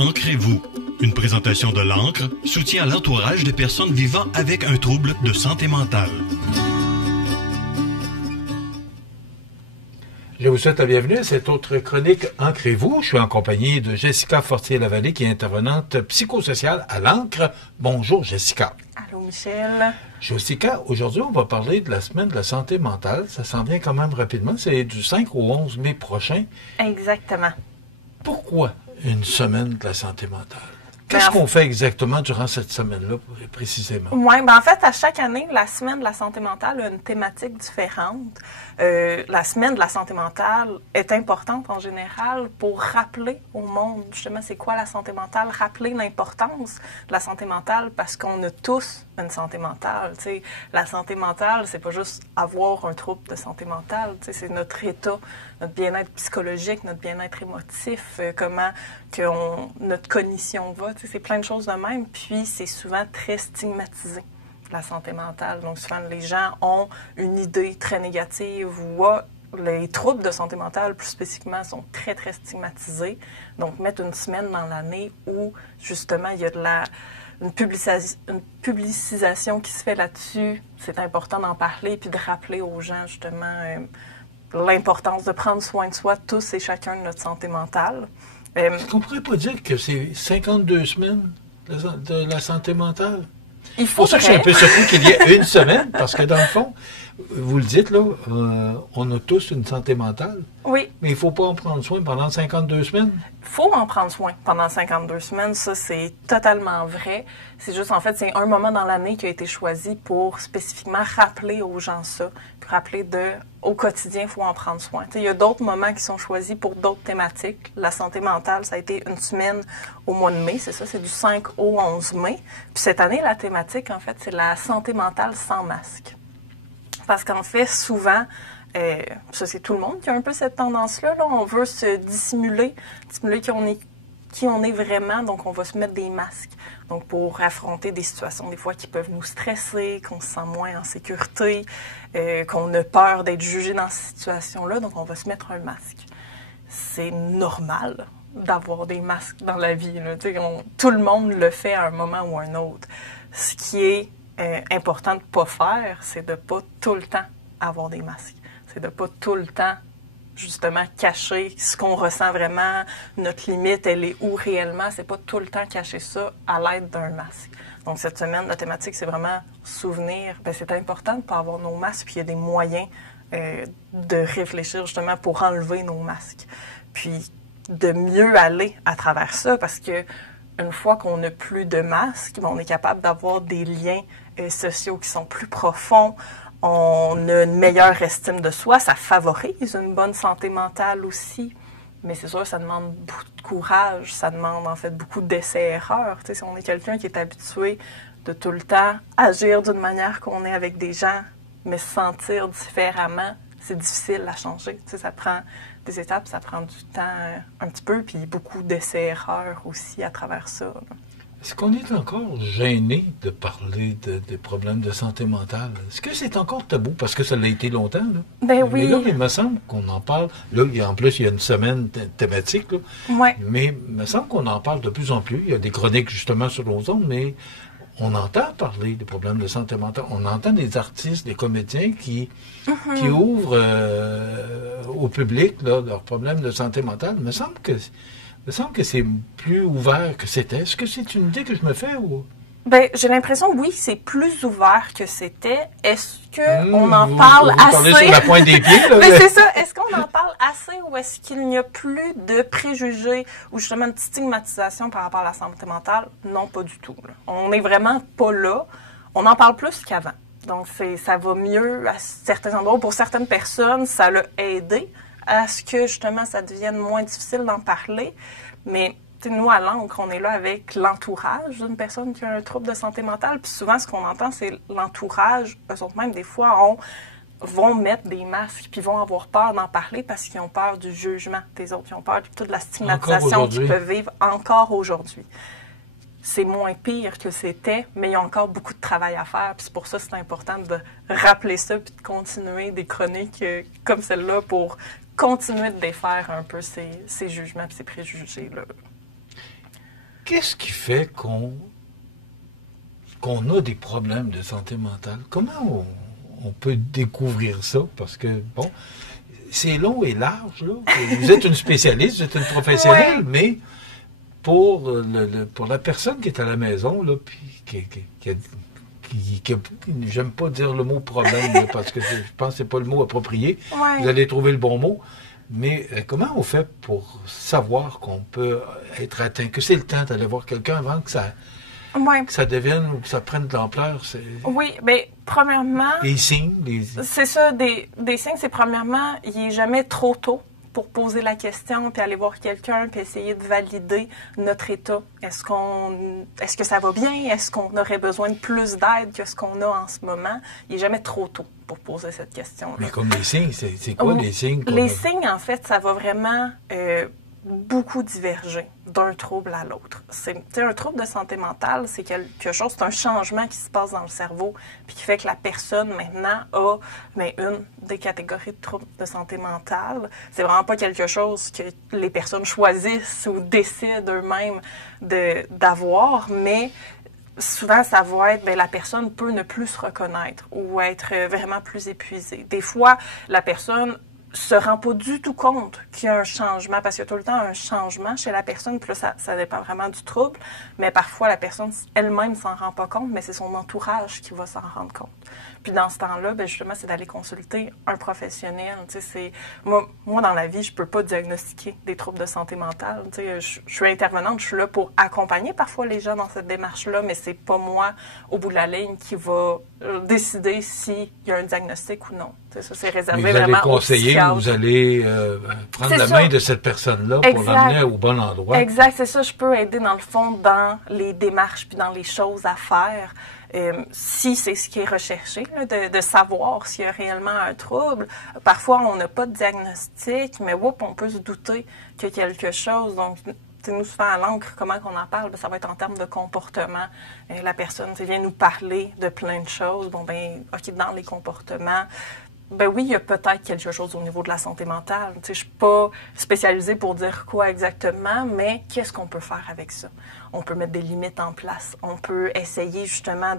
Ancrez-vous. Une présentation de l'ANCRE, soutien à l'entourage des personnes vivant avec un trouble de santé mentale. Je vous souhaite la bienvenue à cette autre chronique Ancrez-vous. Je suis en compagnie de Jessica Fortier-Lavallée, qui est intervenante psychosociale à l'ANCRE. Bonjour Jessica. Allô Michel. Jessica, aujourd'hui on va parler de la semaine de la santé mentale. Ça s'en vient quand même rapidement. C'est du 5 au 11 mai prochain. Exactement. Pourquoi une semaine de la santé mentale? Qu'est-ce qu'on fait exactement durant cette semaine-là, précisément? Oui, en fait, à chaque année, la semaine de la santé mentale a une thématique différente. La semaine de la santé mentale est importante en général pour rappeler au monde, justement, c'est quoi la santé mentale, rappeler l'importance de la santé mentale parce qu'on a tous une santé mentale. T'sais. La santé mentale, c'est pas juste avoir un trouble de santé mentale, c'est notre état, notre bien-être psychologique, notre bien-être émotif, comment notre cognition va. C'est plein de choses de même, puis c'est souvent très stigmatisé, la santé mentale. Donc souvent, les gens ont une idée très négative ou les troubles de santé mentale, plus spécifiquement, sont très, très stigmatisés. Donc mettre une semaine dans l'année où, justement, il y a une publicisation qui se fait là-dessus, c'est important d'en parler puis de rappeler aux gens, justement, l'importance de prendre soin de soi, tous et chacun de notre santé mentale. Est-ce qu'on pourrait pas dire que c'est 52 semaines de la santé mentale? Il faut pour ça que je suis un peu surpris qu'il y ait une semaine, parce que dans le fond, vous le dites, là, on a tous une santé mentale. Oui. Mais il ne faut pas en prendre soin pendant 52 semaines? Il faut en prendre soin pendant 52 semaines. Ça, c'est totalement vrai. C'est juste, en fait, c'est un moment dans l'année qui a été choisi pour spécifiquement rappeler aux gens ça. Puis rappeler au quotidien, il faut en prendre soin. Il y a d'autres moments qui sont choisis pour d'autres thématiques. La santé mentale, ça a été une semaine au mois de mai. C'est ça, c'est du 5 au 11 mai. Puis cette année, la thématique, en fait, c'est la santé mentale sans masque. Parce qu'en fait, souvent, ça c'est tout le monde qui a un peu cette tendance-là. Là. On veut se dissimuler qui on est vraiment, donc on va se mettre des masques. Donc pour affronter des situations des fois qui peuvent nous stresser, qu'on se sent moins en sécurité, qu'on a peur d'être jugé dans ces situations-là, donc on va se mettre un masque. C'est normal d'avoir des masques dans la vie. Là. Tout le monde le fait à un moment ou à un autre. Ce qui est important de ne pas faire, c'est de ne pas tout le temps avoir des masques. C'est de ne pas tout le temps, justement, cacher ce qu'on ressent vraiment. Notre limite, elle est où réellement? C'est pas tout le temps cacher ça à l'aide d'un masque. Donc, cette semaine, la thématique, c'est vraiment souvenir. Bien, c'est important de ne pas avoir nos masques, puis il y a des moyens de réfléchir, justement, pour enlever nos masques. Puis, de mieux aller à travers ça, parce que une fois qu'on n'a plus de masques, on est capable d'avoir des liens sociaux qui sont plus profonds. On a une meilleure estime de soi. Ça favorise une bonne santé mentale aussi. Mais c'est sûr, ça demande beaucoup de courage. Ça demande en fait beaucoup d'essais-erreurs. Si on est quelqu'un qui est habitué de tout le temps agir d'une manière qu'on est avec des gens, mais se sentir différemment, c'est difficile à changer. Ça prend des étapes, ça prend du temps un petit peu, puis beaucoup d'essais-erreurs aussi à travers ça. Là. Est-ce qu'on est encore gêné de parler des problèmes de santé mentale? Est-ce que c'est encore tabou? Parce que ça l'a été longtemps. Là. Ben oui. Mais là, il me semble qu'on en parle. Là, en plus, il y a une semaine thématique. Là. Ouais. Mais il me semble qu'on en parle de plus en plus. Il y a des chroniques justement sur l'ozone, mais on entend parler des problèmes de santé mentale. On entend des artistes, des comédiens qui ouvrent au public là, leurs problèmes de santé mentale. Il me semble que c'est plus ouvert que c'était. Est-ce que c'est une idée que je me fais ou... Bien, j'ai l'impression, oui, c'est plus ouvert que c'était. Est-ce qu'on en parle assez? Vous parlez sur la pointe des pieds, là. Mais c'est ça. Est-ce qu'on en parle assez ou est-ce qu'il n'y a plus de préjugés ou justement une stigmatisation par rapport à la santé mentale? Non, pas du tout. Là. On n'est vraiment pas là. On en parle plus qu'avant. Donc, ça va mieux à certains endroits. Pour certaines personnes, ça l'a aidé à ce que, justement, ça devienne moins difficile d'en parler. Mais, nous, à l'ANCRE, on est là avec l'entourage d'une personne qui a un trouble de santé mentale. Puis souvent, ce qu'on entend, c'est l'entourage. Eux autres même, des fois, vont mettre des masques puis vont avoir peur d'en parler parce qu'ils ont peur du jugement des autres. Ils ont peur de toute la stigmatisation qu'ils peuvent vivre encore aujourd'hui. C'est moins pire que c'était, mais il y a encore beaucoup de travail à faire. Puis c'est pour ça que c'est important de rappeler ça puis de continuer des chroniques comme celle-là pour continuer de défaire un peu ces jugements et ces préjugés-là. qu'est-ce qui fait qu'on a des problèmes de santé mentale? Comment on peut découvrir ça? Parce que, bon, c'est long et large, là. Vous êtes une spécialiste, vous êtes une professionnelle, mais pour la personne qui est à la maison, là, puis j'aime pas dire le mot problème, là, parce que je pense que c'est pas le mot approprié. Ouais. Vous allez trouver le bon mot. Mais comment on fait pour savoir qu'on peut être atteint, que c'est le temps d'aller voir quelqu'un avant que ça devienne ou que ça prenne de l'ampleur? Oui, bien, premièrement... Les signes? C'est ça, des signes, c'est premièrement, il n'est jamais trop tôt pour poser la question, puis aller voir quelqu'un, puis essayer de valider notre état. Est-ce que ça va bien? Est-ce qu'on aurait besoin de plus d'aide que ce qu'on a en ce moment? Il n'est jamais trop tôt pour poser cette question-là. Mais comme les signes, c'est quoi les signes? Les signes, en fait, ça va vraiment beaucoup diverger d'un trouble à l'autre. Un trouble de santé mentale, c'est quelque chose, c'est un changement qui se passe dans le cerveau, puis qui fait que la personne, maintenant, a une des catégories de troubles de santé mentale. C'est vraiment pas quelque chose que les personnes choisissent ou décident eux-mêmes d'avoir, mais souvent, ça va être, la personne peut ne plus se reconnaître ou être vraiment plus épuisée. Des fois, la personne se rend pas du tout compte qu'il y a un changement, parce qu'il y a tout le temps un changement chez la personne, puis là, ça dépend vraiment du trouble, mais parfois, la personne elle-même s'en rend pas compte, mais c'est son entourage qui va s'en rendre compte. Puis dans ce temps-là, justement, c'est d'aller consulter un professionnel. Moi, dans la vie, je peux pas diagnostiquer des troubles de santé mentale. Je suis intervenante, je suis là pour accompagner parfois les gens dans cette démarche-là, mais c'est pas moi, au bout de la ligne, qui va décider s'il y a un diagnostic ou non. Ça, c'est réservé vraiment aux psychiatres. Vous allez prendre la main de cette personne-là pour l'amener au bon endroit. Exact, c'est ça. Je peux aider, dans le fond, dans les démarches puis dans les choses à faire. Si c'est ce qui est recherché, là, de savoir s'il y a réellement un trouble. Parfois, on n'a pas de diagnostic, mais on peut se douter qu'il y a quelque chose. Donc, nous, souvent à l'encre, comment on en parle, ça va être en termes de comportement. La personne vient nous parler de plein de choses. OK, dans les comportements, oui, il y a peut-être quelque chose au niveau de la santé mentale. Je ne suis pas spécialisée pour dire quoi exactement, mais qu'est-ce qu'on peut faire avec ça? On peut mettre des limites en place. On peut essayer justement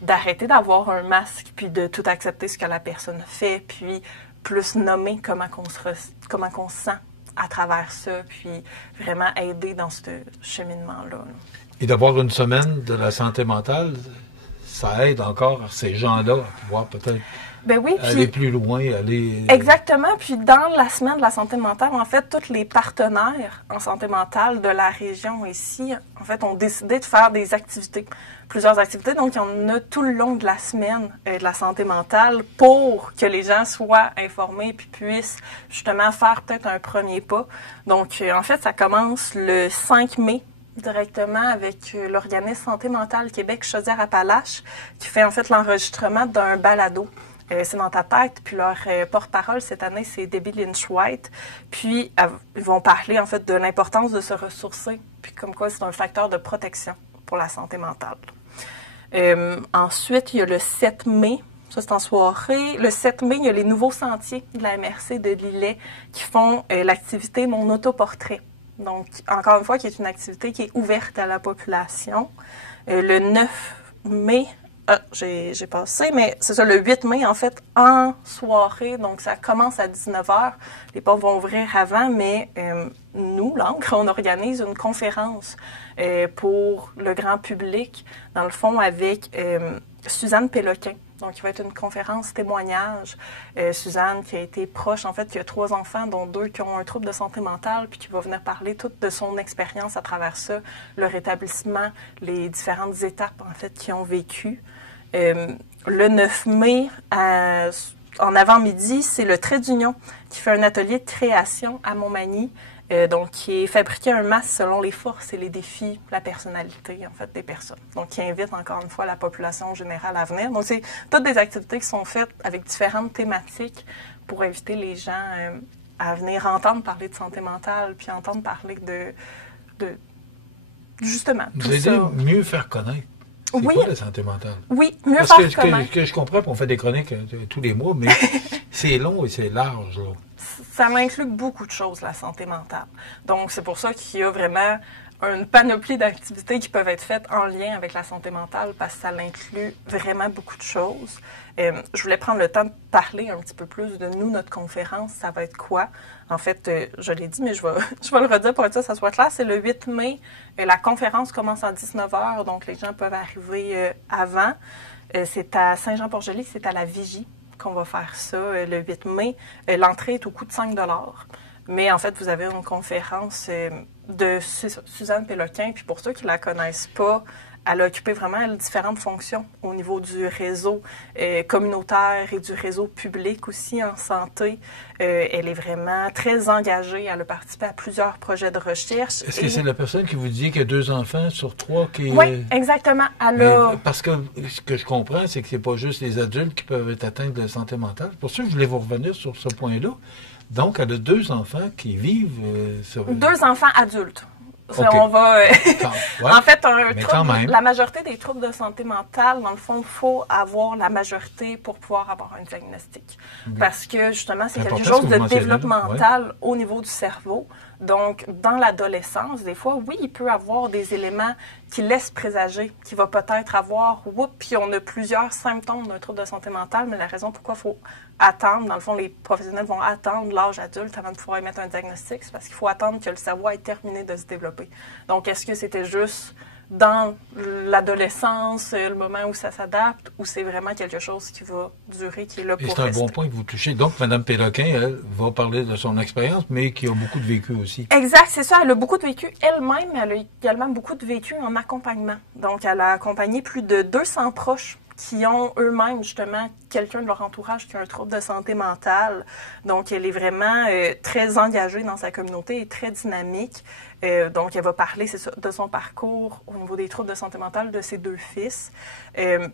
d'arrêter d'avoir un masque, puis de tout accepter ce que la personne fait, puis plus nommer comment on se sent à travers ça, puis vraiment aider dans ce cheminement-là. Et d'avoir une semaine de la santé mentale, ça aide encore ces gens-là à pouvoir peut-être aller plus loin, aller... Exactement. Puis dans la semaine de la santé mentale, en fait, tous les partenaires en santé mentale de la région ici, en fait, ont décidé de faire des activités, plusieurs activités. Donc, il y en a tout le long de la semaine de la santé mentale pour que les gens soient informés puis puissent justement faire peut-être un premier pas. Donc, en fait, ça commence le 5 mai. Directement avec l'organisme Santé mentale Québec Chaudière-Appalaches, qui fait en fait l'enregistrement d'un balado. C'est dans ta tête, puis leur porte-parole cette année, c'est Debbie Lynch-White. Puis, ils vont parler en fait de l'importance de se ressourcer, puis comme quoi c'est un facteur de protection pour la santé mentale. Ensuite, il y a le 7 mai, ça c'est en soirée. Le 7 mai, il y a les nouveaux sentiers de la MRC de Lillet qui font l'activité Mon autoportrait. Donc, encore une fois, qui est une activité qui est ouverte à la population. Le 9 mai, j'ai passé, mais c'est ça, le 8 mai, en fait, en soirée, donc ça commence à 19h. Les portes vont ouvrir avant, mais nous, l'Ancre, on organise une conférence pour le grand public, dans le fond, avec Suzanne Péloquin. Donc, il va être une conférence témoignage. Suzanne, qui a été proche, en fait, qui a 3 enfants, dont 2 qui ont un trouble de santé mentale, puis qui va venir parler toute de son expérience à travers ça, leur établissement, les différentes étapes, en fait, qu'ils ont vécues. Le 9 mai, en avant-midi, c'est le Trait d'Union qui fait un atelier de création à Montmagny. Donc, qui est fabriquer un masque selon les forces et les défis, la personnalité, en fait, des personnes. Donc, qui invite encore une fois la population générale à venir. Donc, c'est toutes des activités qui sont faites avec différentes thématiques pour inviter les gens à venir entendre parler de santé mentale, puis entendre parler de justement, tout ça. Vous allez mieux faire connaître. C'est quoi la santé mentale? Oui, mieux Parce faire connaître. Que je comprends, on fait des chroniques tous les mois, mais c'est long et c'est large, là. Ça inclut beaucoup de choses, la santé mentale. Donc, c'est pour ça qu'il y a vraiment une panoplie d'activités qui peuvent être faites en lien avec la santé mentale parce que ça inclut vraiment beaucoup de choses. Je voulais prendre le temps de parler un petit peu plus de nous, notre conférence, ça va être quoi? En fait, je l'ai dit, mais je vais le redire pour être sûr que ça soit clair. C'est le 8 mai. La conférence commence à 19h, donc les gens peuvent arriver avant. C'est à Saint-Jean-Port-Joli, c'est à la Vigie qu'on va faire ça le 8 mai. L'entrée est au coût de 5 $. Mais en fait, vous avez une conférence de Suzanne Péloquin. Puis pour ceux qui ne la connaissent pas, elle a occupé vraiment différentes fonctions au niveau du réseau communautaire et du réseau public aussi en santé. Elle est vraiment très engagée. Elle a participé à plusieurs projets de recherche. Est-ce que c'est la personne qui vous dit qu'il y a 2 enfants sur 3 qui... Oui, exactement. Parce que ce que je comprends, c'est que c'est pas juste les adultes qui peuvent être atteints de santé mentale. Pour ça, je voulais vous revenir sur ce point-là. Donc, elle a 2 enfants qui vivent sur... 2 enfants adultes. Okay. On va... ouais, en fait, la majorité des troubles de santé mentale, dans le fond, il faut avoir la majorité pour pouvoir avoir un diagnostic. Okay. Parce que, justement, c'est quelque chose de développemental au niveau du cerveau. Donc, dans l'adolescence, des fois, oui, il peut y avoir des éléments qui laissent présager, qu'il va peut-être avoir, puis on a plusieurs symptômes d'un trouble de santé mentale, mais la raison pourquoi il faut attendre, dans le fond, les professionnels vont attendre l'âge adulte avant de pouvoir émettre un diagnostic, c'est parce qu'il faut attendre que le cerveau ait terminé de se développer. Donc, est-ce que c'était juste dans l'adolescence, le moment où ça s'adapte, ou c'est vraiment quelque chose qui va durer, qui est là pour rester? C'est un bon point que vous touchez. Donc, Mme Péloquin, elle va parler de son expérience, mais qui a beaucoup de vécu aussi. Exact, c'est ça. Elle a beaucoup de vécu elle-même, mais elle a également beaucoup de vécu en accompagnement. Donc, elle a accompagné plus de 200 proches qui ont eux-mêmes, justement, quelqu'un de leur entourage qui a un trouble de santé mentale. Donc, elle est vraiment très engagée dans sa communauté et très dynamique. Donc, elle va parler de son parcours au niveau des troubles de santé mentale de ses 2 fils,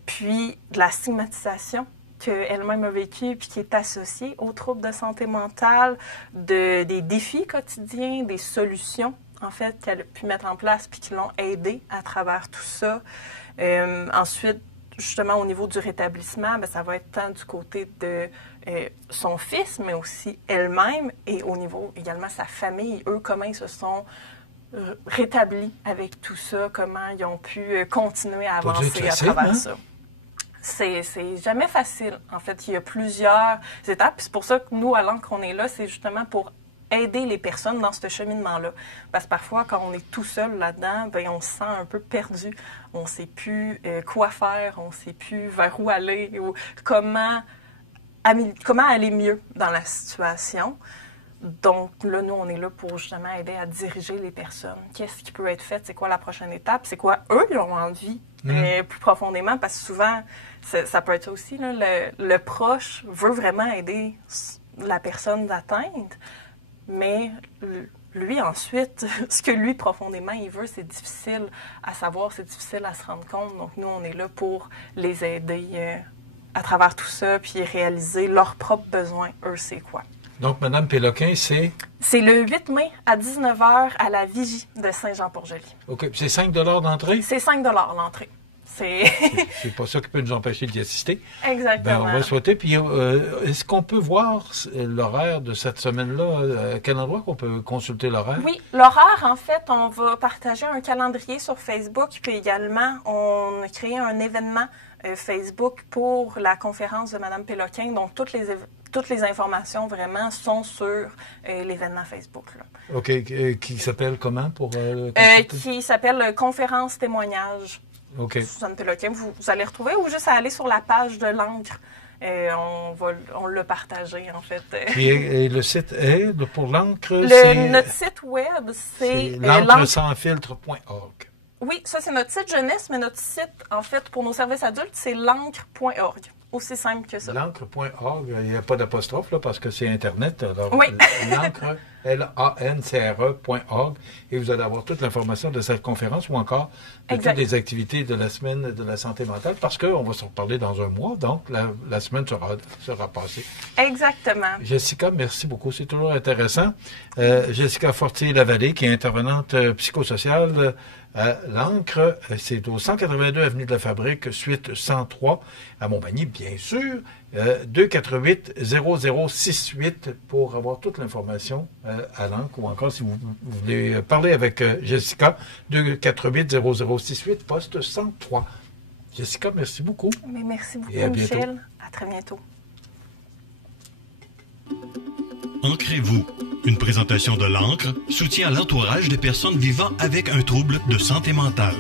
puis de la stigmatisation qu'elle-même a vécu puis qui est associée aux troubles de santé mentale, des défis quotidiens, des solutions, en fait, qu'elle a pu mettre en place puis qui l'ont aidée à travers tout ça. Ensuite, justement, au niveau du rétablissement, ça va être tant du côté de son fils, mais aussi elle-même, et au niveau également sa famille, eux, comment ils se sont rétablis avec tout ça, comment ils ont pu continuer à avancer à travers ça. C'est jamais facile. En fait, il y a plusieurs étapes. C'est pour ça que nous, à l'Ancre, on est là, c'est justement pour aider les personnes dans ce cheminement-là. Parce que parfois, quand on est tout seul là-dedans, on se sent un peu perdu. On ne sait plus quoi faire, on ne sait plus vers où aller ou comment aller mieux dans la situation. Donc là, nous, on est là pour justement aider à diriger les personnes. Qu'est-ce qui peut être fait? C'est quoi la prochaine étape? C'est quoi eux, ils ont envie plus profondément? Parce que souvent, ça peut être ça aussi, là, le proche veut vraiment aider la personne atteinte, mais lui, ensuite, ce que lui, profondément, il veut, c'est difficile à savoir, c'est difficile à se rendre compte. Donc, nous, on est là pour les aider à travers tout ça, puis réaliser leurs propres besoins. Eux, c'est quoi? Donc, Mme Péloquin, c'est... C'est le 8 mai à 19h à la Vigie de Saint-Jean-Port-Joli. OK. C'est 5 $ d'entrée? C'est 5 $ l'entrée. C'est pas ça qui peut nous empêcher d'y assister. Exactement. On va souhaiter. Puis, est-ce qu'on peut voir l'horaire de cette semaine-là? À quel endroit qu'on peut consulter l'horaire? Oui, l'horaire, en fait, on va partager un calendrier sur Facebook. Puis également, on a créé un événement Facebook pour la conférence de Mme Péloquin. Donc, toutes les informations, vraiment, sont sur l'événement Facebook. Là. OK. Qui s'appelle comment pour qui s'appelle Conférence témoignage. OK. Suzanne Péloquin, vous allez retrouver ou juste à aller sur la page de l'Ancre. On l'a partagé, en fait. Et le site est, pour l'Ancre, notre site web, c'est l'Ancresansfiltre.org. Oui, ça, c'est notre site jeunesse, mais notre site, en fait, pour nos services adultes, c'est l'Ancre.org. Aussi simple que ça. L'Ancre.org, il n'y a pas d'apostrophe, là, parce que c'est Internet. Alors, oui. L'Ancre, LANCRE.org, et vous allez avoir toute l'information de cette conférence ou encore de toutes les activités de la semaine de la santé mentale, parce qu'on va se reparler dans un mois, donc la semaine sera passée. Exactement. Jessica, merci beaucoup, c'est toujours intéressant. Jessica Fortier-Lavallée, qui est intervenante psychosociale à l'Ancre, c'est au 182 avenue de la Fabrique, suite 103, à Montmagny, bien sûr. 248-0068 pour avoir toute l'information à l'ANC, ou encore si vous voulez parler avec Jessica, 248-0068, poste 103. Jessica, merci beaucoup. Mais merci beaucoup, et à Michel. bientôt. À très bientôt. Ancrez-vous. Une présentation de l'ANCRE, soutien à l'entourage des personnes vivant avec un trouble de santé mentale.